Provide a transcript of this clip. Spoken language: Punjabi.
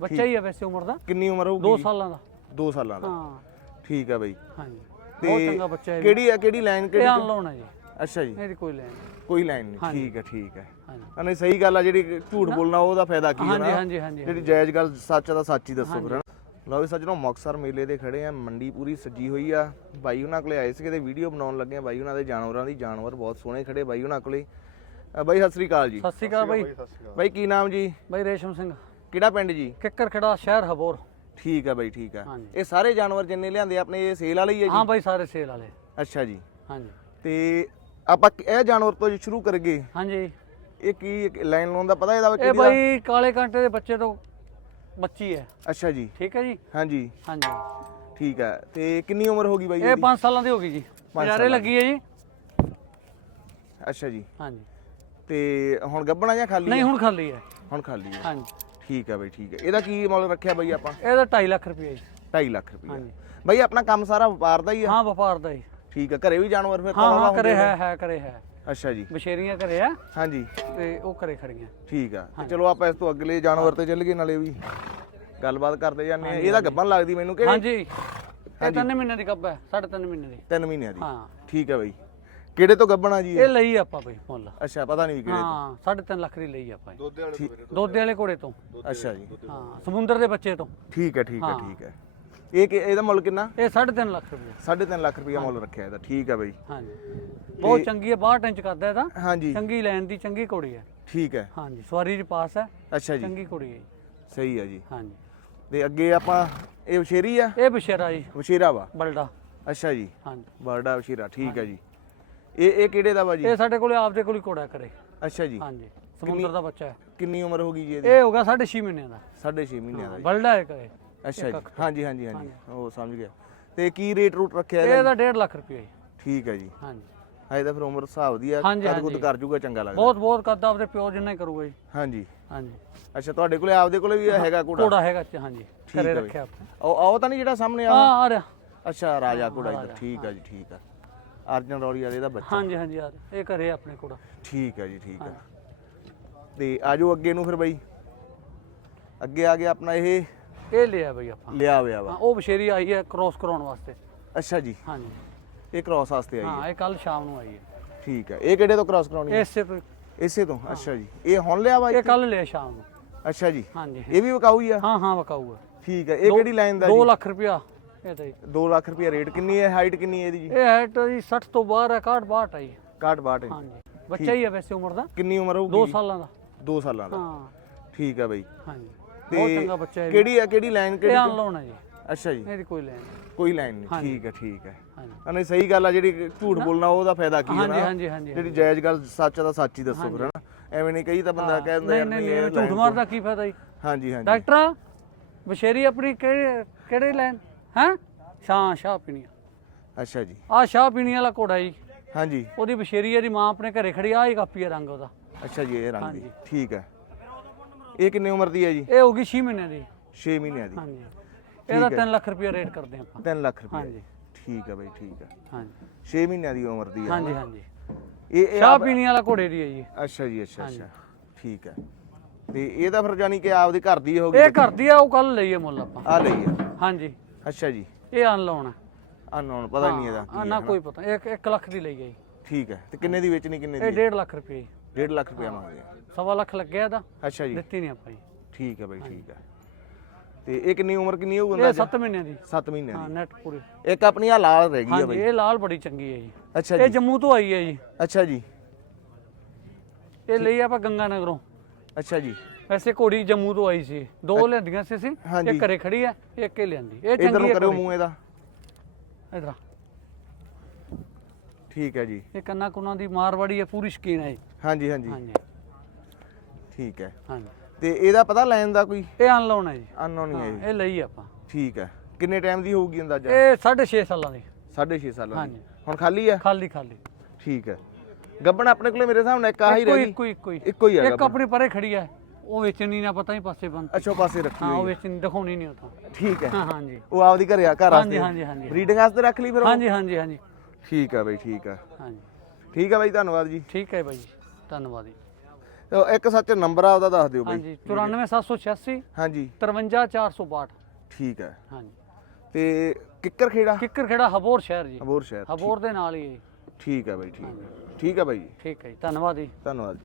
ਬੱਚਾ ਹੀ ਹੈ ਵੈਸੇ ਉਮਰ ਦਾ। ਕਿੰਨੀ ਉਮਰ ਹੋਊਗੀ? 2 ਸਾਲਾਂ ਦਾ। 2 ਸਾਲਾਂ ਦਾ। ਹਾਂ। ਠੀਕ ਹੈ ਬਾਈ। ਹਾਂਜੀ। ਬਹੁਤ ਤੇ ਚੰਗਾ ਬੱਚਾ ਹੈ ਕਿਹੜੀ ਆ ਕਿਹੜੀ ਲਾਈਨ ਇਹ ਕਿਹੜੀ ਅਨਲੋਨ ਹੈ ਜੀ। ਅੱਛਾ ਜੀ। ਇਹਦੀ ਕੋਈ ਲੈਣ ਨਹੀਂ। ਕੋਈ ਲਾਈਨ ਨਹੀਂ। ਠੀਕ ਹੈ ਠੀਕ ਹੈ ਹਾਂਜੀ। ਨਹੀਂ ਸਹੀ ਗੱਲ ਆ ਜਿਹੜੀ ਝੂਠ ਬੋਲਣਾ ਉਹਦਾ ਫਾਇਦਾ ਕੀ ਹਾਂਜੀ ਹੋਣਾ ਹਾਂਜੀ ਹਾਂਜੀ ਜਿਹੜੀ ਜਾਇਜ਼ ਗੱਲ ਸੱਚ ਆ ਤਾਂ ਸੱਚ ਹੀ ਦੱਸੋ ਫਿਰ ਹਨਾ। ਲਓ ਵੀ ਸੱਜਣੋ ਮੁਕਤਸਰ ਮੇਲੇ ਦੇ ਖੜੇ ਆ ਮੰਡੀ ਪੂਰੀ ਸੱਜੀ ਹੋਈ ਆ। ਬਾਈ ਉਹਨਾਂ ਕੋਲੇ ਆਏ ਸੀਗੇ ਤੇ ਵੀਡੀਓ ਬਣਾਉਣ ਲੱਗੇ ਆ। ਬਾਈ ਉਹਨਾਂ ਦੇ ਜਾਨਵਰਾਂ ਦੀ ਜਾਨਵਰ ਬਹੁਤ ਸੋਹਣੇ ਖੜੇ ਬਾਈ ਉਹਨਾਂ ਕੋਲੇ। ਅ, ਬਾਈ ਸਤਿ ਸ੍ਰੀ ਅਕਾਲ ਜੀ। ਸਤਿ ਸ਼੍ਰੀ ਅਕਾਲ ਬਾਈ। ਬਾਈ ਕੀ ਨਾਮ ਜੀ? ਬਾਈ ਰੇਸ਼ਮ ਸਿੰਘ। ਕਿਹੜਾ ਪਿੰਡ ਜੀ? ਕਿੱਕਰ ਖੜਾ ਸ਼ਹਿਰ ਹਬੋਰ। ਠੀਕ ਆ ਬਾਈ ਠੀਕ ਆ। ਹਾਂਜੀ। ਇਹ ਸਾਰੇ ਜਾਨਵਰ ਜਿੰਨੇ ਲਿਆਂਦੇ ਆਪਣੇ ਇਹ ਸੇਲ ਵਾਲੇ ਹੀ ਆ ਹਾਂ ਜੀ ਬਾਈ ਸਾਰੇ ਸੇਲ ਵਾਲੇ। ਅੱਛਾ ਜੀ। ਹਾਂਜੀ। ਤੇ ਆਪਾਂ ਇਹ ਜਾਨਵਰ ਤੋਂ ਜੀ ਸ਼ੁਰੂ ਕਰਗੇ ਹਾਂਜੀ। ਇਹ ਕੀ ਲਾਈਨ ਲਾਉਣ ਦਾ ਪਤਾ ਇਹਦਾ ਵਾ ਇਹ ਕਿਹਦੀ ਦਾ? ਬਾਈ ਕਾਲੇ ਕਾਂਟੇ ਦੇ ਬੱਚੇ ਤੋਂ ਬੱਚੀ ਹੈ। ਅੱਛਾ ਜੀ। ਠੀਕ ਹੈ ਜੀ? ਹਾਂਜੀ। ਹਾਂਜੀ। ਠੀਕ ਆ। ਤੇ ਕਿੰਨੀ ਉਮਰ ਹੋ ਗਈ ਬਾਈ ਇਹ 5 ਸਾਲਾਂ ਦੀ ਹੋ ਗਈ ਜੀ। ਪਿਆਰੇ ਲੱਗੀ ਹੈ ਜੀ। ਅੱਛਾ ਜੀ। ਹਾਂਜੀ। ਤੇ ਹੁਣ ਗੱਬਣਾ ਜਾਂ ਖਾਲੀ ਨਹੀਂ? ਹੁਣ ਖਾਲੀ ਹੈ। ਹੁਣ ਖਾਲੀ ਹੈ। ਹਾਂਜੀ। ਠੀਕ ਹੈ ਬਾਈ ਠੀਕ ਹੈ ਇਹਦਾ ਕੀ ਮੁੱਲ ਰੱਖਿਆ ਬਾਈ ਆਪਾਂ? ਇਹਦਾ 2.5 ਲੱਖ ਰੁਪਏ ਜੀ। 2.5 ਲੱਖ ਰੁਪਏ ਹਾਂਜੀ। ਬਾਈ ਆਪਣਾ ਕੰਮ ਸਾਰਾ ਵਪਾਰ ਦਾ ਹੀ ਆ? ਹਾਂ ਵਪਾਰ ਦਾ ਜੀ ਠੀਕ ਹੈ ਘਰੇ ਵੀ ਜਾਨਵਰ ਫਿਰ ਹਾਂ ਹਾਂ ਕਰੇ? ਹੈ ਹੈ ਕਰੇ ਹੈ। ਅੱਛਾ ਜੀ। ਬਸ਼ੇਰੀਆਂ ਕਰੇ ਆ ਹਾਂਜੀ। ਤੇ ਉਹ ਕਰੇ ਖੜੀਆਂ। ਠੀਕ ਆ। ਤੇ ਚਲੋ ਆਪਾਂ ਇਸ ਤੋਂ ਅਗਲੇ ਜਾਨਵਰ ਤੇ ਚੱਲ ਗਏ ਨਾਲੇ ਵੀ। ਗੱਲਬਾਤ ਕਰਦੇ ਜਾਂਦੇ ਆ। ਇਹਦਾ ਗੱਬਣ ਲੱਗਦੀ ਮੈਨੂੰ ਕਿ ਹਾਂਜੀ। ਇਹ ਤਿੰਨ ਮਹੀਨੇ ਦੀ ਕੱਬ ਹੈ ਸਾਢੇ ਤਿੰਨ ਮਹੀਨੇ ਦੀ। 3 ਮਹੀਨਿਆਂ ਦੀ। ਹਾਂ। ਠੀਕ ਹੈ ਬਾਈ। ਕਿਹੜੇ ਤੋਂ ਗੱਬਣਾ ਜੀ ਇਹ? ਇਹ ਲਈ ਆਪਾਂ ਬਈ ਮੁੱਲ। ਅੱਛਾ ਪਤਾ ਨਹੀਂ ਵੀ ਕਿਹੜੇ ਹਾਂ ਸਾਢੇ ਤਿੰਨ ਲੱਖ ਦੀ ਲਈ ਆਪਾਂ ਇਹ। ਦੋਦੇ ਵਾਲੇ ਘੋੜੇ ਤੋਂ। ਅੱਛਾ ਜੀ। ਹਾਂ ਸਮੁੰਦਰ ਦੇ ਬੱਚੇ ਤੋਂ। ਠੀਕ ਹੈ ਠੀਕ ਹੈ ਠੀਕ ਹੈ। ਇਹ ਕਿ- ਇਹਦਾ ਮੁੱਲ ਕਿੰਨਾ? ਇਹ ਸਾਢੇ ਤਿੰਨ ਲੱਖ ਰੁਪਏ। 3.5 ਲੱਖ ਰੁਪਇਆ ਮੁੱਲ ਰੱਖਿਆ ਇਹਦਾ ਠੀਕ ਹੈ ਬਾਈ। ਹਾਂਜੀ। ਬਹੁਤ ਚੰਗੀ ਹੈ 62 ਇੰਚ ਕਰਦਾ ਇਹਦਾ। ਹਾਂਜੀ। ਚੰਗੀ ਲੈਣ ਦੀ ਚੰਗੀ ਘੋੜੀ ਹੈ। ਠੀਕ ਹੈ। ਹਾਂਜੀ ਸਵਾਰੀ ਚ ਪਾਸ ਹੈ। ਅੱਛਾ ਜੀ। ਚੰਗੀ ਘੋੜੀ ਹੈ। ਸਹੀ ਹੈ ਜੀ। ਹਾਂਜੀ। ਤੇ ਅੱਗੇ ਆਪਾਂ ਇਹ ਵਸ਼ੇਰੀ ਆ? ਇਹ ਬਸ਼ੇਰਾ ਜੀ। ਵਸ਼ੀਰਾ ਵਾ? ਬਲਡਾ। ਅੱਛਾ ਜੀ। ਹਾਂਜੀ। ਬਰਡਾ ਵਸ਼ੀਰਾ ਠੀਕ ਹੈ ਜੀ। ਇਹ ਇਹ ਕਿਹੜੇ ਦਾ ਵਾ ਜੀ? ਇਹ ਸਾਡੇ ਕੋਲੇ ਆਪਦੇ ਕੋਲ ਹੀ ਘੋੜਾ ਕਰੇ ਅੱਛਾ ਜੀ। ਹਾਂਜੀ ਸਮੁੰਦਰ ਦਾ ਬੱਚਾ ਹੈ। ਕਿੰਨੀ ਉਮਰ ਹੋ ਗਈ ਜੀ ਇਹਦੀ? ਇਹ ਹੋਗਾ 6.5 ਮਹੀਨਿਆਂ ਦਾ। 6.5 ਮਹੀਨਿਆਂ ਦਾ ਜੀ। ਬਲਡਾ ਹੈ ਕਰੇ ਅੱਛਾ ਜੀ। ਹਾਂਜੀ ਹਾਂਜੀ ਹਾਂਜੀ। ਉਹ ਸਮਝ ਗਿਆ। ਤੇ ਕੀ ਰੇਟ ਰੂਟ ਰੱਖਿਆ ਇਹਦਾ ਇਹਦਾ 1.5 ਲੱਖ ਰੁਪਏ ਜੀ। ਠੀਕ ਹੈ ਜੀ। ਹਾਂਜੀ। ਹਜੇ ਤਾਂ ਫਿਰ ਉਮਰ ਹਿਸਾਬ ਦੀ ਆ। ਕਦ ਕੁਦ। ਕਰ ਜੂਗਾ ਚੰਗਾ ਲੱਗਦਾ। ਬਹੁਤ ਬਹੁਤ ਕਰਦਾ ਆਪਦੇ ਪਿਓ ਜਿੰਨਾ ਹੀ ਕਰੂਗਾ ਜੀ। ਹਾਂਜੀ। ਹਾਂਜੀ। ਅੱਛਾ ਤੁਹਾਡੇ ਕੋਲੇ ਆਪਦੇ ਕੋਲੇ ਵੀ ਹੈਗਾ ਘੋੜਾ? ਘੋੜਾ ਹੈਗਾ ਹਾਂਜੀ। ਹੈ ਘਰੇ। ਰੱਖਿਆ ਆਪਾਂ ਉਹ ਆਓ ਤਾਂ ਨਹੀਂ ਜਿਹੜਾ ਸਾਹਮਣੇ ਆ? ਹਾਂ ਆ ਰਿਹਾ। ਅੱਛਾ ਰਾਜਾ ਘੋੜਾ ਇੱਧਰ। ਠੀਕ ਹੈ ਜੀ ਠੀਕ ਹੈ ਅਰਜਨ ਰੌਲੀ ਵਾਲੇ ਦਾ ਬੱਚਾ। ਹਾਂਜੀ ਹਾਂਜੀ ਰਿਹਾ। ਇਹ ਘਰੇ ਆਪਣੇ ਘੋੜਾ ਠੀਕ ਹੈ ਜੀ ਠੀਕ ਹੈ। ਤੇ ਆਜੋ ਅੱਗੇ ਨੂੰ ਫਿਰ ਬਾਈ। ਅੱਗੇ ਆ ਗਿਆ ਆਪਣਾ ਇਹ। ਇਹ ਲਿਆ ਬਈ ਆਪਾਂ। ਲਿਆ ਹੋਇਆ ਹਾਂ ਵਾ ਉਹ ਬਸ਼ੇਰੀ ਆਈ ਹੈ ਕ੍ਰੋਸ ਕਰਾਉਣ ਵਾਸਤੇ। ਅੱਛਾ ਜੀ। ਹਾਂਜੀ। ਇਹ ਕ੍ਰਾਸ ਵਾਸਤੇ ਆਈ ਹੈ ਹਾਂ। ਇਹ ਕੱਲ ਸ਼ਾਮ ਨੂੰ ਆਈ ਹੈ। ਠੀਕ ਹੈ। ਇਹ ਕਿਹੜੇ ਤੋਂ ਕ੍ਰਾਸ ਕਰਾਉਣੀ ਹੈ? ਇਸੇ ਤੋਂ ਇਸੇ ਤੋਂ ਅੱਛਾ ਜੀ। ਇਹ ਹੁਣ ਲਿਆ ਵਾ ਇਹ ਇੱਥੇ? ਕੱਲ ਲਿਆ ਸ਼ਾਮ ਨੂੰ। ਅੱਛਾ ਜੀ। ਹਾਂਜੀ। ਇਹ ਵੀ ਵਿਕਾਊ ਹੀ ਆ? ਹਾਂ ਹਾਂ ਵਕਾਊਗਾ ਠੀਕ ਹੈ। ਇਹ ਕਿਹੜੀ ਲਾਈਨ ਦਾ 2 ਜੀ? ਲੱਖ ਰੁਪਿਆ ਇਹ ਤਾਂ ਜੀ। 2 ਲੱਖ ਰੁਪਏ ਰੇਟ ਕਿੰਨੀ ਹੈ? ਹਾਈਟ ਕਿੰਨੀ ਹੈ ਇਹਦੀ ਜੀ? ਇਹ ਹਾਈਟ ਜੀ 60 ਤੋਂ ਬਾਹਰ ਹੈ 61 62 ਆਈ 61 62 ਹਾਂਜੀ। ਬੱਚਾ ਹੀ ਹੈ ਵੈਸੇ ਉਮਰ ਦਾ। ਕਿੰਨੀ ਉਮਰ 2 ਹੋਊਗੀ ਸਾਲਾਂ ਦਾ। 2 ਸਾਲਾਂ ਦਾ। ਹਾਂ। ਠੀਕ ਹੈ ਬਾਈ। ਹਾਂਜੀ। ਤੇ ਬਹੁਤ ਚੰਗਾ ਬੱਚਾ ਹੈ ਕਿਹੜੀ ਹੈ? ਕਿਹੜੀ ਲਾਈਨ ਇਹ ਕਿਹੜੀ ਅਨਲੋਨ ਹੈ ਜੀ। ਅੱਛਾ ਜੀ। ਇਹਦੀ ਕੋਈ ਲੈਣ ਨਹੀਂ। ਕੋਈ ਲਾਈਨ ਨਹੀਂ। ਠੀਕ ਹੈ ਠੀਕ ਹੈ। ਹਾਂਜੀ। ਨਹੀਂ ਸਹੀ ਗੱਲ ਆ ਜਿਹੜੀ ਝੂਠ ਬੋਲਣਾ ਉਹਦਾ ਫਾਇਦਾ ਕੀ ਹਾਂਜੀ ਹੋਣਾ ਹਾਂਜੀ ਹਾਂਜੀ ਜਿਹੜੀ ਜਾਇਜ਼ ਗੱਲ ਸੱਚ ਤਾਂ ਸੱਚ ਹੀ ਦੱਸੋ ਫਿਰ ਹਨਾ? ਐਵੇਂ ਨਹੀਂ ਕਹੀ ਤਾਂ ਬੰਦਾ ਕਹਿ ਦਿੰਦਾ ਨਹੀਂ ਯਾਰ ਇਹ ਝੂਠ ਮਾਰਦਾ ਕੀ ਫਾਇਦਾ ਜੀ? ਹਾਂਜੀ ਹਾਂਜੀ। ਡਾਕਟਰ ਬਸ਼ੇਰੀ ਆਪਣੀ ਕਿਹੜੇ ਕਿਹੜੇ ਲੈਣ ਹੈ? ਸ਼ਾਹ ਸ਼ਾਹ ਪੀਣੀ ਅੱਛਾ ਜੀ। ਆ ਸ਼ਾਹ ਪੀਣੀ ਵਾਲਾ ਘੋੜਾ ਜੀ। ਹਾਂਜੀ। ਉਹਦੀ ਬਸ਼ੇਰੀ ਇਹਦੀ ਮਾਂ ਆਪਣੇ ਘਰੇ ਖੜੀ ਆ ਹੀ ਕਾਪੀ ਹੈ ਰੰਗ ਉਹਦਾ। ਅੱਛਾ ਜੀ ਇਹ ਰੰਗ ਦੀ। ਠੀਕ ਹੈ। ਇਹ ਕਿੰਨੇ ਉਮਰ ਦੀ ਹੈ ਜੀ? ਇਹ ਹੋ ਗਈ 6 ਮਹੀਨੇ ਦੀ। 6 ਮਹੀਨਿਆਂ ਦੀ। ਹਾਂਜੀ। ਇਹਦਾ 3 ਲੱਖ ਰੁਪਏ ਰੇਟ ਕਰਦੇ ਆਪਾਂ। 3 ਲੱਖ ਰੁਪਏ ਹਾਂਜੀ। ਠੀਕ ਹੈ ਬਈ ਠੀਕ ਹੈ। ਹਾਂਜੀ। 6 ਮਹੀਨਿਆਂ ਦੀ ਉਮਰ ਦੀ ਹੈ। ਹਾਂਜੀ ਹਾਂਜੀ। ਇਹ ਇਹ ਸ਼ਾਹ ਪੀਣੀ ਵਾਲਾ ਘੋੜੇ ਦੀ ਹੈ ਜੀ। ਅੱਛਾ ਜੀ ਅੱਛਾ ਅੱਛਾ। ਠੀਕ ਹੈ। ਤੇ ਇਹ ਤਾਂ ਫਿਰ ਜਾਨੀ ਕਿ ਆਪਦੇ ਘਰ ਦੀ ਹੋਗੀ ਇਹ ਘਰ ਦੀ ਆ ਉਹ ਕੱਲ ਲਈਏ ਮੁੱਲ ਆਪਾਂ। ਆ ਲਈ ਆ ਹਾਂਜੀ। ਅੱਛਾ ਜੀ। ਇਹ ਅਨਲਾਉਣ ਹੈ। ਅਨਨੋਨ ਪਤਾ ਨਹੀਂ ਇਹਦਾ ਆ ਨਾ ਕੋਈ ਪਤਾ ਇੱਕ 1 ਲੱਖ ਦੀ ਲਈ ਗਈ ਠੀਕ ਹੈ ਤੇ ਕਿੰਨੇ ਦੀ ਵੇਚਣੀ ਕਿੰਨੇ ਇਹ ਦੀ? 1.5 ਲੱਖ ਰੁਪਏ। 1.5 ਲੱਖ ਰੁਪਏ ਮੰਗਦੇ ਆ। ਸਵਾ ਲੱਖ ਲੱਗਿਆ ਇਹਦਾ। ਅੱਛਾ ਜੀ। ਦਿੱਤੀ ਨਹੀਂ ਆਪਾਂ ਜੀ। ਠੀਕ ਹੈ ਬਈ ਠੀਕ ਹੈ। ਤੇ ਇਹ ਕਿੰਨੀ ਉਮਰ ਕਿੰਨੀ ਹੋਊ ਇਹ ਅੰਦਾਜ਼ਾ? 7 ਮਹੀਨਿਆਂ ਦੀ। 7 ਮਹੀਨਿਆਂ ਹਾਂ ਨੈਟ ਪੂਰੀ। ਦੀ ਇੱਕ ਆਪਣੀ ਆ ਲਾਲ ਰਹਿ ਗਈ ਆ ਹਾਂਜੀ ਬਈ। ਇਹ ਲਾਲ ਬੜੀ ਚੰਗੀ ਹੈ ਜੀ। ਅੱਛਾ ਇਹ ਜੀ ਜੰਮੂ ਤੋਂ ਆਈ ਹੈ ਜੀ। ਅੱਛਾ ਜੀ। ਇਹ ਲਈ ਆਪਾਂ ਗੰਗਾ ਨਗਰੋਂ। ਅੱਛਾ ਜੀ। ਵੈਸੇ ਘੋੜੀ ਜੰਮੂ ਤੋਂ ਆਈ ਸੀ। ਦੋ ਲਿਆਂਦੀਆਂ ਸੀ ਅਸੀਂ ਹਾਂਜੀ। ਇੱਕ ਘਰੇ ਖੜੀ ਹੈ ਇੱਕ ਹੀ ਲਿਆਂਦੀ। ਇਹ ਇਧਰ ਚੰਗੀ ਨੂੰ ਹੈ ਕਰਿਓ ਮੂੰਹ ਇਹਦਾ। ਇਧਰ ਠੀਕ ਹੈ ਜੀ। ਇਹ ਕੰਨਾ ਕੁਨਾ ਦੀ ਮਾਰਵਾੜੀ ਹੈ ਪੂਰੀ ਸ਼ਕੀਨ ਹੈ ਹਾਂਜੀ ਹਾਂਜੀ। ਹਾਂਜੀ। ਠੀਕ ਹੈ। ਹਾਂਜੀ। ਤੇ ਇਹਦਾ ਪਤਾ ਲੈਣ ਦਾ ਕੋਈ? ਇਹ ਅਨਲਾਉਣ ਹੈ ਜੀ। ਅਨਨੋਨ ਹੀ ਹੈ ਇਹ। ਇਹ ਲਈ ਆਪਾਂ। ਠੀਕ ਹੈ। ਕਿੰਨੇ ਟਾਈਮ ਦੀ ਹੋਊਗੀ ਅੰਦਾਜ਼ਾ? ਇਹ 6.5 ਸਾਲਾਂ ਦੀ। 6.5 ਸਾਲਾਂ ਦੀ। ਹਾਂਜੀ। ਹੁਣ ਖਾਲੀ ਆ? ਖਾਲੀ ਖਾਲੀ। ਠੀਕ ਹੈ। ਗੱਬਣ ਆਪਣੇ ਕੋਲੇ ਮੇਰੇ ਹਿਸਾਬ ਨਾਲ ਇੱਕ ਰਹਿ ਹੀ ਗਈ। ਇੱਕੋ ਹੀ ਇੱਕੋ ਹੀ। ਇੱਕੋ ਹੀ ਆ ਇੱਕ ਗੱਭਣ। ਆਪਣੀ ਪਰੇ ਖੜੀ ਹੈ ਉਹ ਵੇਚਣੀ ਨਾ ਪਤਾ ਹੀ ਪਾਸੇ ਬੰਦ ਅੱਛਾ ਪਾਸੇ ਰੱਖੀ ਹਾਂ ਉਹ ਹੋਈ ਹੈ। ਦਿਖਾਉਣੀ ਨਹੀਂ ਉਹ ਠੀਕ ਹੈ। ਹਾਂ ਹਾਂਜੀ। ਉਹ ਆਪਦੀ ਘਰੇ ਆ ਘਰ ਹਾਂਜੀ, ਆਸਤੇ ਹਾਂਜੀ, ਹਾਂਜੀ। ਬਰੀਡਿੰਗ ਆਸਤੇ ਰੱਖ ਲਈ ਫਿਰ ਉਹ? ਹਾਂਜੀ ਹਾਂਜੀ ਹਾਂਜੀ। ਠੀਕ ਆ ਬਾਈ ਠੀਕ ਆ। ਹਾਂਜੀ। ਠੀਕ ਆ ਬਾਈ ਧੰਨਵਾਦ ਜੀ। ਠੀਕ ਹੈ ਬਾਈ ਧੰਨਵਾਦ ਜੀ। ਤੇ ਇੱਕ ਸੱਚ ਨੰਬਰ ਆ ਉਹਦਾ ਦੱਸ ਦਿਓ ਬਾਈ। ਹਾਂਜੀ 94786 ਹਾਂਜੀ। 53462 ਠੀਕ ਆ ਹਾਂਜੀ। ਤੇ ਕਿੱਕਰ ਖੇੜਾ? ਕਿੱਕਰ ਖੇੜਾ ਹਬੋਰ ਸ਼ਹਿਰ ਜੀ। ਹਬੋਰ ਸ਼ਹਿਰ ਹਬੋਰ ਦੇ ਨਾਲ ਹੀ ਜੀ। ਠੀਕ ਆ ਬਾਈ ਠੀਕ। ਆ। ਠੀਕ ਆ ਬਾਈ। ਠੀਕ ਹੈ ਜੀ ਧੰਨਵਾਦ ਜੀ। ਧੰਨਵਾਦ ਜੀ।